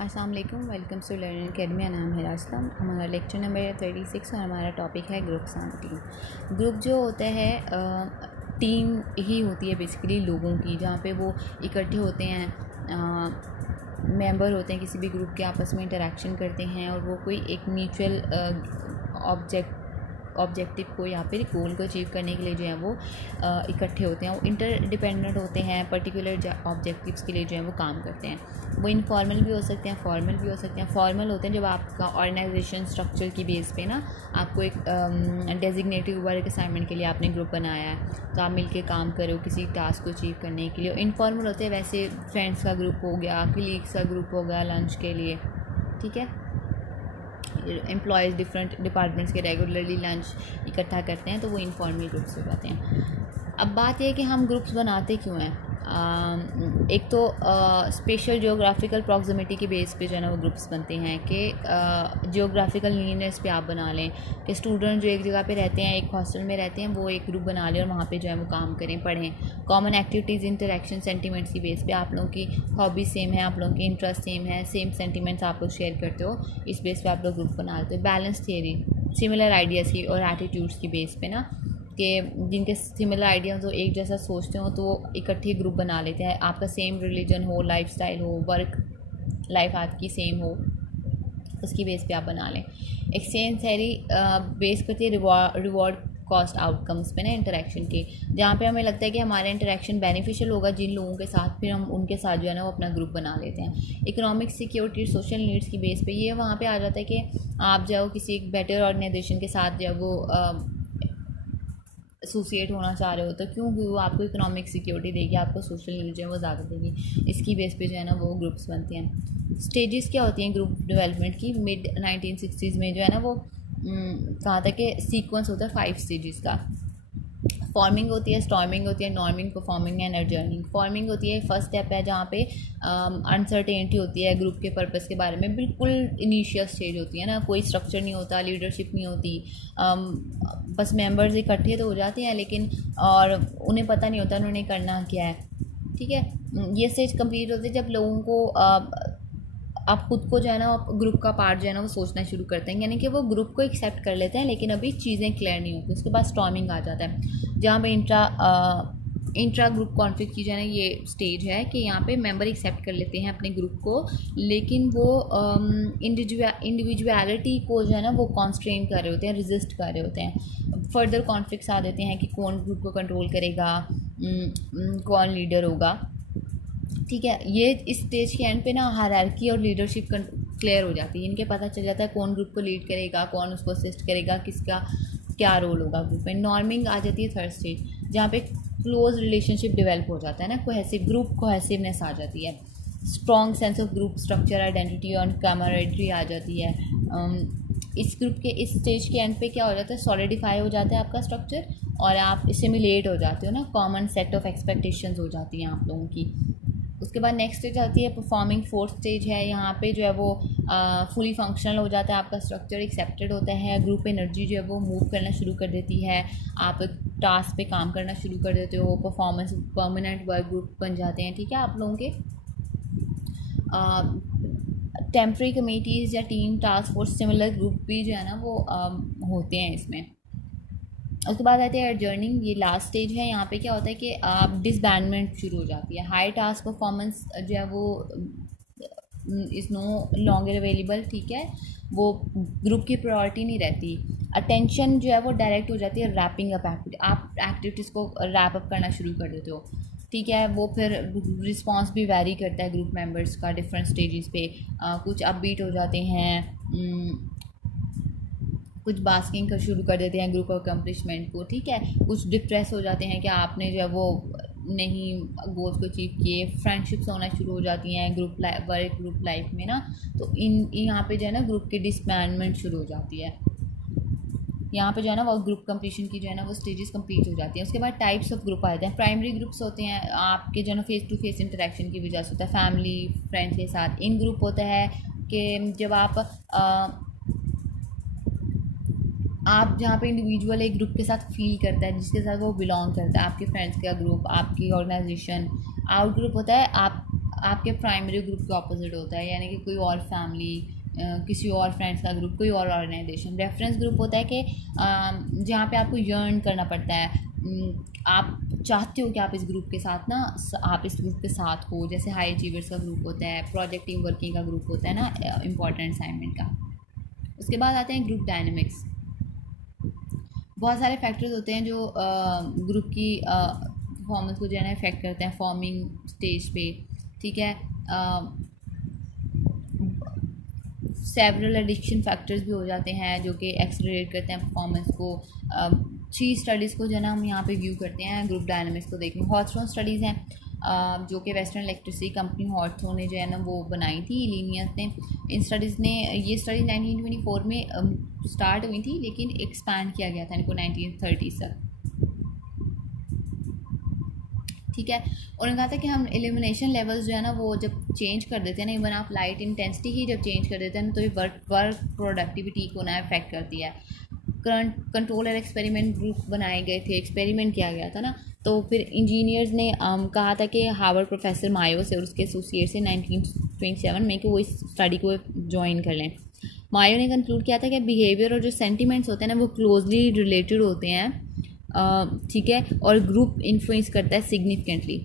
अस्सलाम वालेकुम, welcome to learning academy. नाम है रास्ता। हमारा लेक्चर नंबर है 36 और हमारा टॉपिक है ग्रुप्स एंड टीम। ग्रुप जो होता है टीम ही होती है बेसिकली लोगों की, जहाँ पे वो इकट्ठे होते हैं, मेंबर होते हैं किसी भी ग्रुप के, आपस में इंटरेक्शन करते हैं और वो कोई एक म्यूचुअल ऑब्जेक्टिव को या फिर गोल को अचीव करने के लिए जो है वो इकट्ठे होते हैं। वो इंटरडिपेंडेंट होते हैं, पर्टिकुलर ऑब्जेक्टिव्स के लिए जो है वो काम करते हैं। वो इनफॉर्मल भी हो सकते हैं, फॉर्मल भी हो सकते हैं। फॉर्मल होते हैं जब आपका ऑर्गेनाइजेशन स्ट्रक्चर की बेस पे ना आपको एक डेजिग्नेटेड वर्क असाइनमेंट के लिए आपने ग्रुप बनाया है, तो आप मिलके काम करो किसी टास्क को अचीव करने के लिए। इनफॉर्मल होते हैं वैसे फ्रेंड्स का ग्रुप हो गया, कलीग्स का ग्रुप हो गया लंच के लिए, ठीक है। एम्प्लॉयज़ डिफरेंट डिपार्टमेंट्स के रेगुलरली लंच इकट्ठा करते हैं, तो वो इनफॉर्मल ग्रुप्स हो जाते हैं। अब बात यह है कि हम ग्रुप्स बनाते क्यों हैं। एक तो स्पेशल जियोग्राफिकल प्रॉक्सिमिटी के बेस पे जो है ना वो ग्रुप्स बनते हैं कि जियोग्राफिकल लीनियर्स पे आप बना लें कि स्टूडेंट जो एक जगह पे रहते हैं, एक हॉस्टल में रहते हैं, वो एक ग्रुप बना लें और वहाँ पे जो है वो काम करें, पढ़ें। कॉमन एक्टिविटीज़, इंटरेक्शन, सेंटिमेंट्स की बेस पे आप लोगों की हॉबी सेम है, आप लोगों के इंटरेस्ट सेम है, सेम सेंटिमेंट्स आप लोग शेयर करते हो, इस बेस पे आप लोग ग्रुप बनाते हो। बैलेंस थियरी, सिमिलर आइडियाज़ की और एटीट्यूड्स की बेस पे ना, कि जिनके सिमिलर आइडियाज़ हो, एक जैसा सोचते हो, तो वो इकट्ठे ग्रुप बना लेते हैं। आपका सेम रिलीजन हो, लाइफस्टाइल हो, वर्क लाइफ आपकी सेम हो, उसकी बेस पे आप बना लें। एक्सचेंज थ्योरी बेस करती है रिवॉर्ड कॉस्ट आउटकम्स पे ना, इंटरेक्शन के, जहाँ पे हमें लगता है कि हमारा इंटरेक्शन बेनिफिशियल होगा जिन लोगों के साथ, फिर हम उनके साथ जो है ना वो अपना ग्रुप बना लेते हैं। इकोनॉमिक सिक्योरिटी, सोशल नीड्स की बेस पे ये वहाँ पे आ जाता है कि आप जो किसी एक बेटर ऑर्गेनाइजेशन के साथ जब वो एसोसिएट होना चाह रहे हो, तो क्योंकि वो आपको इकोनॉमिक सिक्योरिटी देगी, आपको सोशल नीड जो है वो ज़्यादा देगी, इसकी बेस पे जो है ना वो ग्रुप्स बनते हैं। स्टेजेस क्या होती हैं ग्रुप डेवलपमेंट की। मिड 1960s में जो है ना वो कहा था कि सीक्वेंस होता है 5 स्टेजेस का। फॉर्मिंग होती है, स्टॉर्मिंग होती है, नॉर्मिंग, परफॉर्मिंग एंड एडजर्निंग। फॉर्मिंग होती है, फर्स्ट स्टेप है जहाँ पे अनसर्टेनिटी होती है ग्रुप के पर्पस के बारे में, बिल्कुल इनिशियल स्टेज होती है ना, कोई स्ट्रक्चर नहीं होता, लीडरशिप नहीं होती, बस मेंबर्स इकट्ठे तो हो जाते हैं लेकिन और उन्हें पता नहीं होता उन्होंने करना क्या है, ठीक है। ये स्टेज कंप्लीट होती है जब लोगों को आप खुद को जो है ना ग्रुप का पार्ट जो है ना वो सोचना शुरू करते हैं, यानी कि वो ग्रुप को एक्सेप्ट कर लेते हैं लेकिन अभी चीज़ें क्लियर नहीं होती। उसके बाद स्टॉर्मिंग आ जाता है, जहाँ पे इंट्रा ग्रुप कॉन्फ्लिक्ट की जो है ना ये स्टेज है कि यहाँ पे मेंबर एक्सेप्ट कर लेते हैं अपने ग्रुप को, लेकिन वो इंडिविजुअलिटी को जो है ना वो कॉन्स्ट्रेन कर रहे होते हैं, रेजिस्ट कर रहे होते हैं। फर्दर कॉन्फ्लिक्ट्स आ देते हैं कि कौन ग्रुप को कंट्रोल करेगा, कौन लीडर होगा, ठीक है। ये इस स्टेज के एंड पे ना हायरार्की और लीडरशिप क्लियर हो जाती है, इनके पता चल जाता है कौन ग्रुप को लीड करेगा, कौन उसको असिस्ट करेगा, किसका क्या रोल होगा ग्रुप में। नॉर्मिंग आ जाती है थर्ड स्टेज, जहाँ पे क्लोज रिलेशनशिप डेवलप हो जाता है ना, कोहेसिव ग्रुप कोहेसिवनेस आ जाती है, strong sense of group structure, identity और कैमरेडरी आ जाती है। इस ग्रुप के इस स्टेज के एंड पे क्या हो जाता है, सॉलिडिफाई हो जाता है आपका स्ट्रक्चर और आप सिमुलेट हो जाते हो ना, कॉमन सेट ऑफ एक्सपेक्टेशंस हो जाती हैं आप लोगों की। उसके बाद नेक्स्ट स्टेज आती है परफॉर्मिंग, फोर्थ स्टेज है, यहाँ पे जो है वो फुली फंक्शनल हो जाता है आपका स्ट्रक्चर, एक्सेप्टेड होता है, ग्रुप एनर्जी जो है वो मूव करना शुरू कर देती है, आप टास्क पे काम करना शुरू कर देते हो, परफॉर्मेंस परमानेंट वर्क ग्रुप बन जाते हैं, ठीक है। आप लोगों के टेम्प्रेरी कमेटीज़ या team task force similar group भी जो है ना वो होते हैं इसमें। उसके बाद आते हैं एडजर्निंग, ये लास्ट स्टेज है। यहाँ पे क्या होता है कि आप डिसबैंडमेंट शुरू हो जाती है, हाई टास्क परफॉर्मेंस जो है वो इज़ नो लॉन्गर अवेलेबल, ठीक है, वो ग्रुप की प्रायोरिटी नहीं रहती। अटेंशन जो है वो डायरेक्ट हो जाती है रैपिंग अप एक्टिविटी, आप एक्टिविटीज़ को रैप अप करना शुरू कर देते हो, ठीक है। वो फिर रिस्पांस भी वैरी करता है ग्रुप मेंबर्स का डिफरेंट स्टेजेस पे, कुछ अपबीट हो जाते हैं, कुछ बास्किंग का शुरू कर देते हैं ग्रुप अकम्पलिशमेंट को, ठीक है, कुछ डिप्रेस हो जाते हैं कि आपने जो है वो नहीं गोल्स को अचीव किए, फ्रेंडशिप्स होना शुरू हो जाती हैं ग्रुप लाइफ में ना, तो यहाँ पे जो है ना ग्रुप की डिसबैंडमेंट शुरू हो जाती है। यहाँ पे जो है ना वो ग्रुप कंप्लीशन की जो है ना वो स्टेजेस कंप्लीट हो जाती हैं। उसके बाद टाइप्स ऑफ ग्रुप आते हैं। प्राइमरी ग्रुप्स होते हैं आपके जो है ना फेस टू फेस इंटरेक्शन की वजह से होता है, फैमिली फ्रेंड्स के साथ। इन ग्रुप होता है कि जब आप जहाँ पे इंडिविजुअल एक ग्रुप के साथ फील करता है, जिसके साथ वो बिलोंग करता है, आपके फ्रेंड्स का ग्रुप, आपकी ऑर्गेनाइजेशन। आउट ग्रुप होता है आप आपके प्राइमरी ग्रुप के ऑपोजिट होता है, यानी कि कोई और फैमिली, किसी और फ्रेंड्स का ग्रुप, कोई और ऑर्गेनाइजेशन। रेफरेंस ग्रुप होता है कि जहाँ पे आपको यर्न करना पड़ता है, आप चाहते हो कि आप इस ग्रुप के साथ ना, आप इस ग्रुप के साथ हो। जैसे हाई अचीवर्स का ग्रुप होता है, प्रोजेक्ट टीम वर्किंग का ग्रुप होता है ना, इंपॉर्टेंट असाइनमेंट का। उसके बाद आते हैं ग्रुप डायनेमिक्स। बहुत सारे फैक्टर्स होते हैं जो ग्रुप की परफॉर्मेंस को जो है ना इफेक्ट करते हैं फॉर्मिंग स्टेज पे, ठीक है। सेवरल एडिक्शन फैक्टर्स भी हो जाते हैं जो कि एक्सलरेट करते हैं परफॉर्मेंस को। 3 स्टडीज़ को जो है ना हम यहाँ पे व्यू करते हैं ग्रुप डायनामिक्स को देखने। हॉथस्टोन स्टडीज़ हैं जो कि वेस्टर्न इलेक्ट्रिसिटी कंपनी हॉथस्टोन ने जो है ना वो बनाई थी, लीनियस ने। इन स्टडीज़ ने, ये स्टडी 1924 में स्टार्ट हुई थी, लेकिन एक्सपैंड किया गया था इनको 1930 तक, ठीक है। उन्होंने कहा था कि हम एलिमिनेशन लेवल्स जो है ना वो जब चेंज कर देते हैं ना, इवन आप लाइट इंटेंसिटी ही जब चेंज कर देते हैं ना, तो ये वर्क प्रोडक्टिविटी को ना इफेक्ट करती है। करंट कंट्रोल और एक्सपेरिमेंट ग्रुप बनाए गए थे, एक्सपेरिमेंट किया गया था ना। तो फिर इंजीनियर्स ने कहा था कि हार्वर्ड प्रोफेसर मायो से और उसके एसोसिएट से 1927 में कि वो इस स्टडी को ज्वाइन कर लें। मायो ने कंक्लूड किया था कि बिहेवियर और जो सेंटिमेंट्स होते हैं ना वो क्लोजली रिलेटेड होते हैं, ठीक है, और ग्रुप इन्फ्लुएंस करता है सिग्निफिकेंटली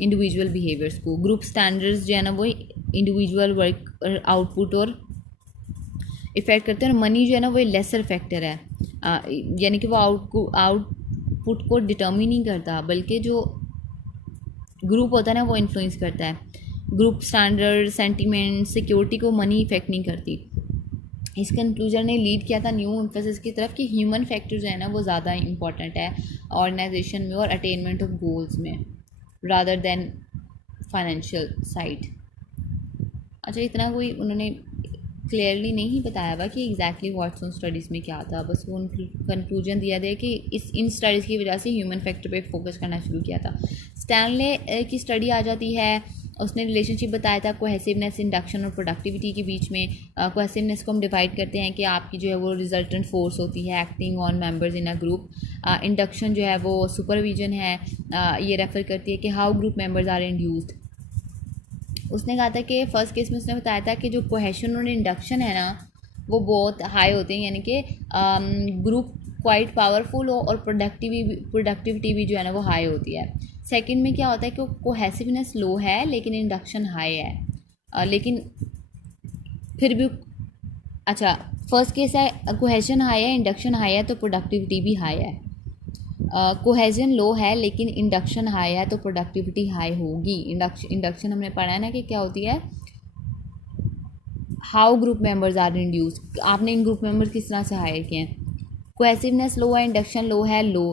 इंडिविजुअल बिहेवियर्स को। ग्रुप स्टैंडर्ड्स जो है ना वो इंडिविजुअल वर्क आउटपुट और इफेक्ट करते हैं, और मनी जो है ना वो लेसर फैक्टर है, यानी कि वो आउटपुट को डिटर्मिन नहीं करता, बल्कि जो ग्रुप होता है ना वो इन्फ्लुएंस करता है। ग्रुप स्टैंडर्ड, सेंटिमेंट, सिक्योरिटी को मनी इफेक्ट नहीं करती। इस कंक्लूजन ने लीड किया था न्यू एम्फेसिस की तरफ कि ह्यूमन फैक्टर जो है ना वो ज़्यादा इंपॉर्टेंट है ऑर्गेनाइजेशन में और अटेनमेंट ऑफ गोल्स में, रादर देन फाइनेंशियल साइड। अच्छा, इतना कोई उन्होंने क्लियरली नहीं बताया हुआ कि एग्जैक्टली व्हाट्स उन स्टडीज़ में क्या था, बस वो कंक्लूजन दिया था कि इन स्टडीज़ की वजह से ह्यूमन फैक्टर पे फोकस करना शुरू किया था। स्टैनले की स्टडी आ जाती है, उसने रिलेशनशिप बताया था कोहेसिवनेस, इंडक्शन और प्रोडक्टिविटी के बीच में। कोहेसिवनेस को हम डिवाइड करते हैं कि आपकी जो है वो रिजल्टेंट फोर्स होती है acting on members in a group. Induction जो है वो सुपरविजन है, ये रेफर करती है कि how group members are induced. उसने कहा था कि फर्स्ट केस में उसने बताया था कि जो कोहेशन और इंडक्शन है ना वो बहुत हाई होते हैं, यानी कि ग्रुप क्वाइट पावरफुल हो और प्रोडक्टिविटी भी जो है ना वो हाई होती है। सेकंड में क्या होता है कि कोहेसिवनेस लो है लेकिन इंडक्शन हाई है, लेकिन फिर भी अच्छा, फर्स्ट केस है कोहेशन हाई है, इंडक्शन हाई है, तो प्रोडक्टिविटी भी हाई है। कोहेजन लो है लेकिन इंडक्शन हाई है तो प्रोडक्टिविटी हाई होगी। इंडक्शन हमने पढ़ा है ना कि क्या होती है, how group members are induce, आपने इन ग्रुप मेंबर्स किस तरह से हायर किए हैं। कोहेसिवनेस लो है, इंडक्शन लो है, लो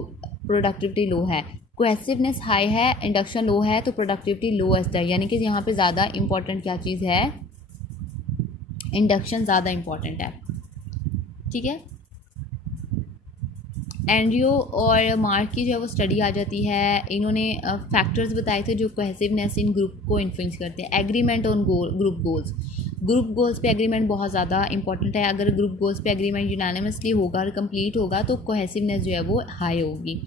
प्रोडक्टिविटी लो है। कोहेसिवनेस हाई है, इंडक्शन लो है, तो प्रोडक्टिविटी लोएस्ट है, यानी कि यहाँ पे ज़्यादा इंपॉर्टेंट क्या चीज़ है, इंडक्शन ज़्यादा इंपॉर्टेंट है, ठीक है। एंड्रियो और मार्क की जो है वो स्टडी आ जाती है, इन्होंने फैक्टर्स बताए थे जो कोहेसिवनेस इन ग्रुप को इन्फ्लुएंस करते हैं। Agreement on group goals, group goals पे एग्रीमेंट बहुत ज़्यादा इंपॉर्टेंट है। अगर ग्रुप गोल्स पे एग्रीमेंट यूनानिमसली होगा और कंप्लीट होगा तो कोहेसिवनेस जो है वो हाई होगी,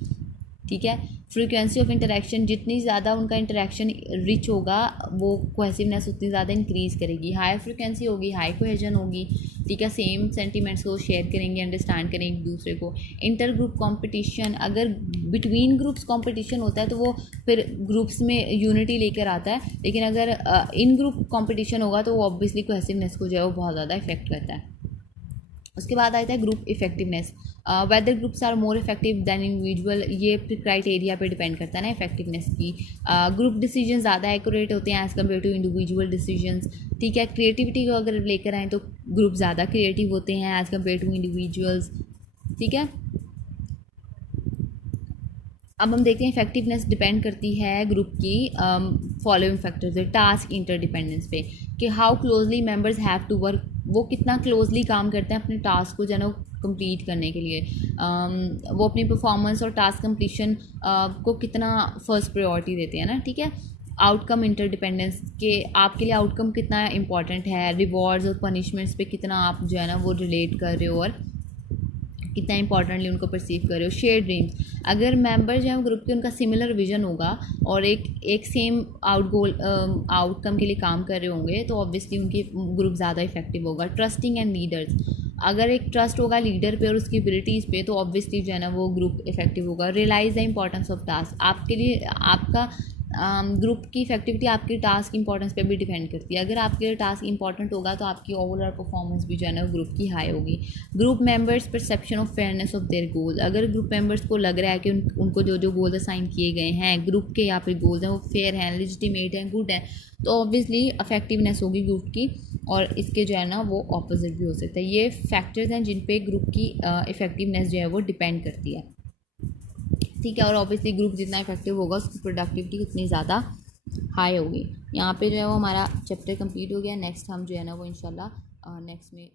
ठीक है। फ्रीक्वेंसी ऑफ इंटरेक्शन, जितनी ज़्यादा उनका इंटरेक्शन रिच होगा वो कोहेसिवनेस उतनी ज़्यादा इंक्रीज़ करेगी। हाई फ्रीक्वेंसी होगी, हाई कोहेजन होगी, ठीक है। सेम सेंटिमेंट्स को शेयर करेंगे, अंडरस्टैंड करेंगे एक दूसरे को। इंटर ग्रुप कंपटीशन, अगर बिटवीन ग्रुप्स कंपटीशन होता है तो वो फिर ग्रुप्स में यूनिटी लेकर आता है, लेकिन अगर इन ग्रुप कंपटीशन होगा तो वो ऑब्वियसली कोहेसिवनेस को जो है वो बहुत ज़्यादा इफेक्ट करता है। उसके बाद आता है group effectiveness, whether groups are more effective than individual, ये क्राइटेरिया पे डिपेंड करता है ना इफेक्टिवनेस की। ग्रुप डिसीजन ज़्यादा एक्यूरेट होते हैं as compare to individual decisions, ठीक है। क्रिएटिविटी को अगर लेकर आएँ तो ग्रुप ज़्यादा क्रिएटिव होते हैं एज़ कम्पेयर टू इंडिविजुअल्स, ठीक है। अब हम देखते हैं इफेक्टिवनेस डिपेंड करती है ग्रुप की फॉलोइंग फैक्टर्स, टास्क इंटरडिपेंडेंस पे, कि how closely members have to work, वो कितना क्लोजली काम करते हैं अपने टास्क को जो है ना कंप्लीट करने के लिए। वो अपनी परफॉर्मेंस और टास्क कंप्लीशन को कितना फर्स्ट प्रायोरिटी देते हैं ना, ठीक है। आउटकम इंटरडिपेंडेंस के आपके लिए आउटकम कितना इंपॉर्टेंट है, रिवॉर्ड्स और पनिशमेंट्स पे कितना आप जो है ना वो रिलेट कर रहे हो और कितना इंपॉर्टेंटली उनको परसीव कर रहे हो। शेयर ड्रीम्स, अगर मेंबर जो है ग्रुप के उनका सिमिलर विजन होगा और एक सेम आउटकम के लिए काम कर रहे होंगे तो ऑब्वियसली उनकी ग्रुप ज़्यादा इफेक्टिव होगा। ट्रस्टिंग एंड लीडर्स, अगर एक ट्रस्ट होगा लीडर पे और उसकी एबिलिटीज़ पे तो ऑब्वियसली जो है ना वो ग्रुप इफेक्टिव होगा। Realize the importance of task, आपके लिए आपका ग्रुप की इफेक्टिविटी आपकी टास्क इंपॉर्टेंस पे भी डिपेंड करती है। अगर आपके लिए टास्क इंपॉर्टेंट होगा तो आपकी ओवरऑल परफॉर्मेंस भी जो है ना ग्रुप की हाई होगी। Group members perception of fairness of their गोल, अगर ग्रुप मेंबर्स को लग रहा है कि उनको जो जो गोल्स असाइन किए गए हैं ग्रुप के या फिर गोल्स हैं वो फेयर हैं, लेजिटिमेट हैं, गुड हैं, तो ऑब्वियसली अफेक्टिवनेस होगी ग्रुप की। और इसके जो है ना वो ऑपोजिट भी हो सकता है। ये फैक्टर्स हैं जिन पे ग्रुप की इफेक्टिवनेस जो है वो डिपेंड करती है, ठीक है। और ऑब्वियसली ग्रुप जितना इफेक्टिव होगा उसकी प्रोडक्टिविटी उतनी ज़्यादा हाई होगी। यहाँ पे जो है वो हमारा चैप्टर कंप्लीट हो गया। नेक्स्ट हम जो है ना वो इंशाल्लाह नेक्स्ट में